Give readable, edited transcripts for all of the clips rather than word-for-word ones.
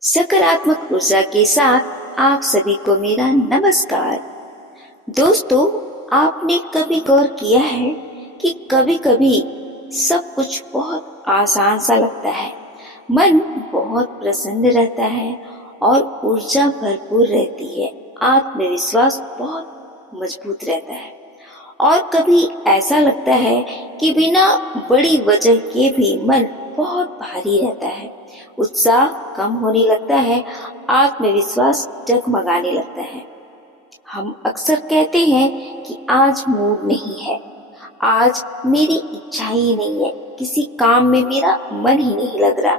सकारात्मक ऊर्जा के साथ आप सभी को मेरा नमस्कार। दोस्तों, आपने कभी गौर किया है कि कभी-कभी सब कुछ बहुत आसान सा लगता है, मन बहुत प्रसन्न रहता है और ऊर्जा भरपूर रहती है, आत्मविश्वास बहुत मजबूत रहता है। और कभी ऐसा लगता है कि बिना बड़ी वजह के भी मन बहुत भारी रहता है, उत्साह कम होने लगता है, आत्मविश्वास डगमगाने लगता है। हम अक्सर कहते हैं कि आज मूड नहीं है, आज मेरी इच्छा ही नहीं है, किसी काम में मेरा मन ही नहीं लग रहा।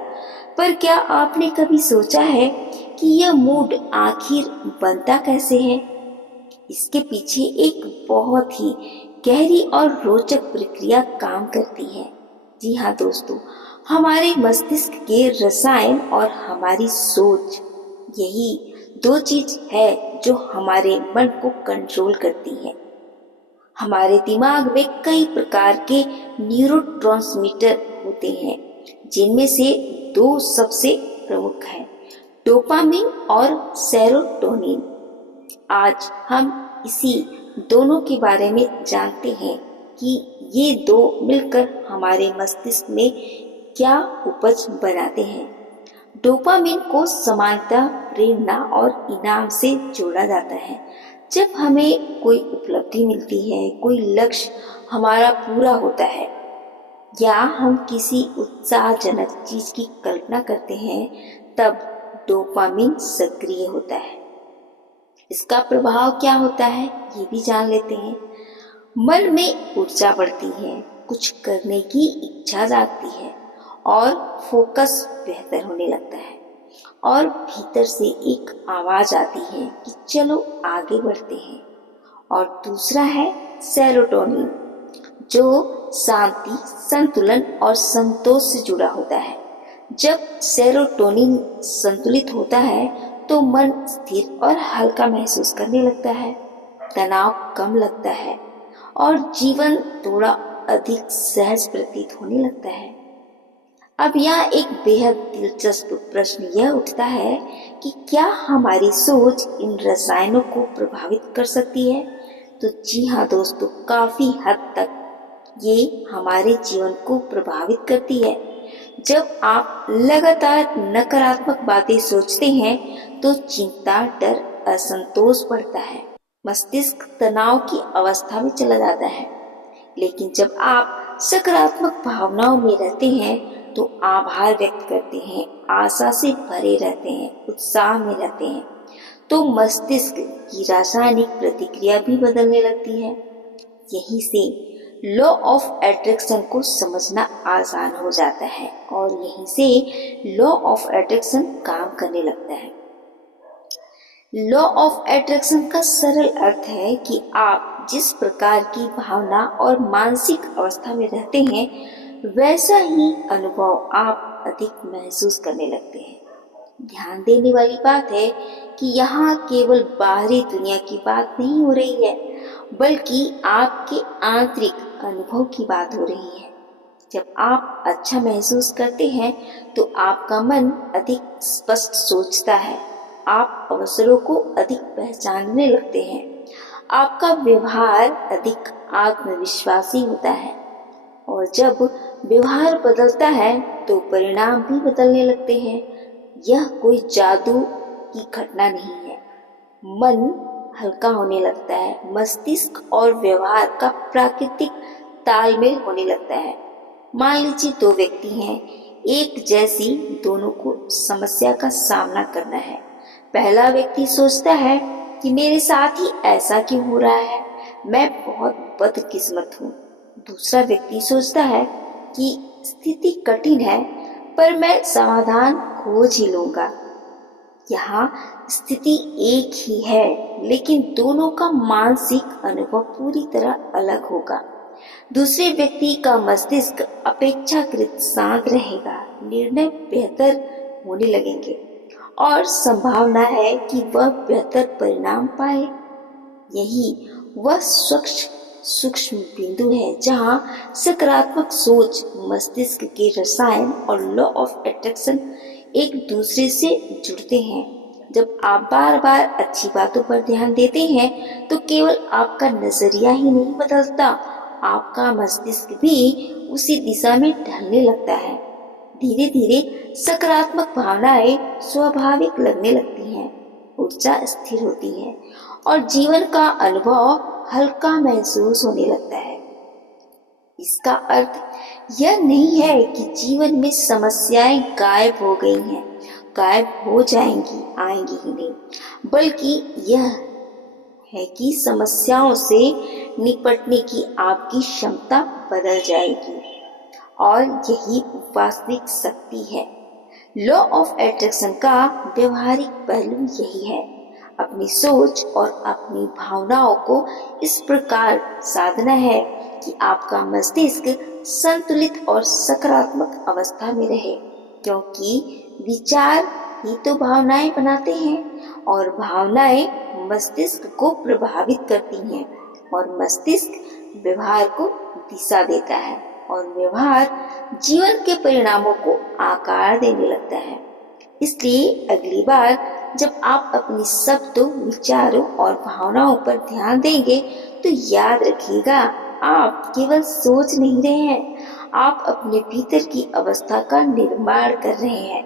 पर क्या आपने कभी सोचा है कि यह मूड आखिर बनता कैसे है? इसके पीछे एक बहुत ही गहरी और रोचक प्रक्रिया काम करती है। जी हाँ दोस्तों, हमारे मस्तिष्क के रसायन और हमारी सोच, यही दो चीज है जो हमारे मन को कंट्रोल करती है। हमारे दिमाग में कई प्रकार के न्यूरोट्रांसमीटर होते हैं, जिनमें से दो सबसे प्रमुख हैं, डोपामिन और सेरोटोनिन। आज हम इसी दोनों के बारे में जानते हैं कि ये दो मिलकर हमारे मस्तिष्क में क्या उपज बनाते हैं। डोपामिन को समानता, प्रेरणा और इनाम से जोड़ा जाता है। जब हमें कोई उपलब्धि मिलती है, कोई लक्ष्य हमारा पूरा होता है या हम किसी उत्साहजनक चीज की कल्पना करते हैं, तब डोपामिन सक्रिय होता है। इसका प्रभाव क्या होता है ये भी जान लेते हैं। मन में ऊर्जा बढ़ती है, कुछ करने की इच्छा जागती है और फोकस बेहतर होने लगता है। और भीतर से एक आवाज आती है कि चलो आगे बढ़ते हैं। और दूसरा है सेरोटोनिन, जो शांति, संतुलन और संतोष से जुड़ा होता है। जब सेरोटोनिन संतुलित होता है तो मन स्थिर और हल्का महसूस करने लगता है, तनाव कम लगता है और जीवन थोड़ा अधिक सहज प्रतीत होने लगता है। अब यहाँ एक बेहद दिलचस्प प्रश्न यह उठता है कि क्या हमारी सोच इन रसायनों को प्रभावित कर सकती है? तो जी हाँ दोस्तों, काफी हद तक ये हमारे जीवन को प्रभावित करती है। जब आप लगातार नकारात्मक बातें सोचते हैं तो चिंता, डर, असंतोष बढ़ता है, मस्तिष्क तनाव की अवस्था में चला जाता है। लेकिन जब आप सकारात्मक भावनाओं में रहते हैं तो आभार व्यक्त करते हैं, आशा से भरे रहते हैं, उत्साह में रहते हैं, तो मस्तिष्क की रासायनिक प्रतिक्रिया भी बदलने लगती है। यहीं से लॉ ऑफ अट्रैक्शन को समझना आसान हो जाता है और यहीं से लॉ ऑफ अट्रैक्शन काम करने लगता है। लॉ ऑफ अट्रैक्शन का सरल अर्थ है कि आप जिस प्रकार की भावना और मानसिक अवस्था में रहते हैं, वैसा ही अनुभव आप अधिक महसूस करने लगते हैं। ध्यान देने वाली बात है कि यहाँ केवल बाहरी दुनिया की बात नहीं हो रही है, बल्कि आपके आंतरिक अनुभव की बात हो रही है। जब आप अच्छा महसूस करते हैं तो आपका मन अधिक स्पष्ट सोचता है, आप अवसरों को अधिक पहचानने लगते हैं, आपका व्यवहार अधिक आत्मविश्वासी होता है। और जब व्यवहार बदलता है तो परिणाम भी बदलने लगते हैं। यह कोई जादू की घटना नहीं है। मन हल्का होने लगता है, मस्तिष्क और व्यवहार का प्राकृतिक तालमेल होने लगता है। मान लीजिए दो व्यक्ति हैं, एक जैसी दोनों को समस्या का सामना करना है। पहला व्यक्ति सोचता है कि मेरे साथ ही ऐसा क्यों हो रहा है, मैं बहुत बदकिस्मत हूँ। दूसरा व्यक्ति सोचता है कि स्थिति कठिन है, पर मैं समाधान खोज ही लूंगा। यहाँ स्थिति एक ही है, लेकिन दोनों का मानसिक अनुभव पूरी तरह अलग होगा। दूसरे व्यक्ति का मस्तिष्क अपेक्षाकृत शांत रहेगा, निर्णय बेहतर होने लगेंगे और संभावना है कि वह बेहतर परिणाम पाए। यही वह सूक्ष्म बिंदु है जहाँ सकारात्मक सोच, मस्तिष्क के रसायन और लॉ ऑफ अट्रैक्शन एक दूसरे से जुड़ते हैं। जब आप बार बार अच्छी बातों पर ध्यान देते हैं तो केवल आपका नजरिया ही नहीं बदलता, आपका मस्तिष्क भी उसी दिशा में ढलने लगता है। धीरे धीरे सकारात्मक भावनाएं स्वाभाविक लगने लगती हैं, ऊर्जा स्थिर होती है और जीवन का अनुभव हल्का महसूस होने लगता है। इसका अर्थ यह नहीं है कि जीवन में समस्याएं गायब हो गई हैं, गायब हो जाएंगी, आएंगी ही नहीं, बल्कि यह है कि समस्याओं से निपटने की आपकी क्षमता बदल जाएगी और यही वास्तविक शक्ति है। लॉ ऑफ अट्रैक्शन का व्यवहारिक पहलू यही है। अपनी सोच और अपनी भावनाओं को इस प्रकार साधना है कि आपका मस्तिष्क संतुलित और सकारात्मक अवस्था में रहे, क्योंकि विचार ही तो भावनाएं बनाते हैं और भावनाएं मस्तिष्क को प्रभावित करती हैं और मस्तिष्क व्यवहार को दिशा देता है और व्यवहार जीवन के परिणामों को आकार देने लगता है। इसलिए अगली बार जब आप अपनी शब्दों, विचारों और भावनाओं पर ध्यान देंगे तो याद रखिएगा, आप केवल सोच नहीं रहे हैं, आप अपने भीतर की अवस्था का निर्माण कर रहे हैं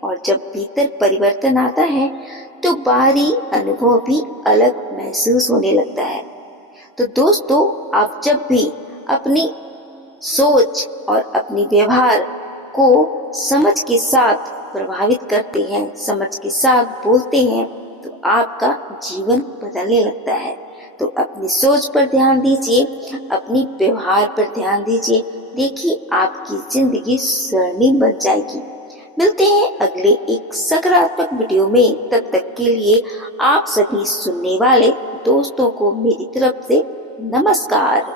और जब भीतर परिवर्तन आता है तो बाहरी अनुभव भी अलग महसूस होने लगता है। तो दोस्तों, आप जब भी अपनी सोच और अपने व्यवहार को समझ के साथ प्रभावित करते हैं, समझ के साथ बोलते हैं, तो आपका जीवन बदलने लगता है। तो अपनी सोच पर ध्यान दीजिए, अपनी व्यवहार पर ध्यान दीजिए, देखिए आपकी जिंदगी स्वर्णिम बन जाएगी। मिलते हैं अगले एक सकारात्मक वीडियो में। तब तक के लिए आप सभी सुनने वाले दोस्तों को मेरी तरफ से नमस्कार।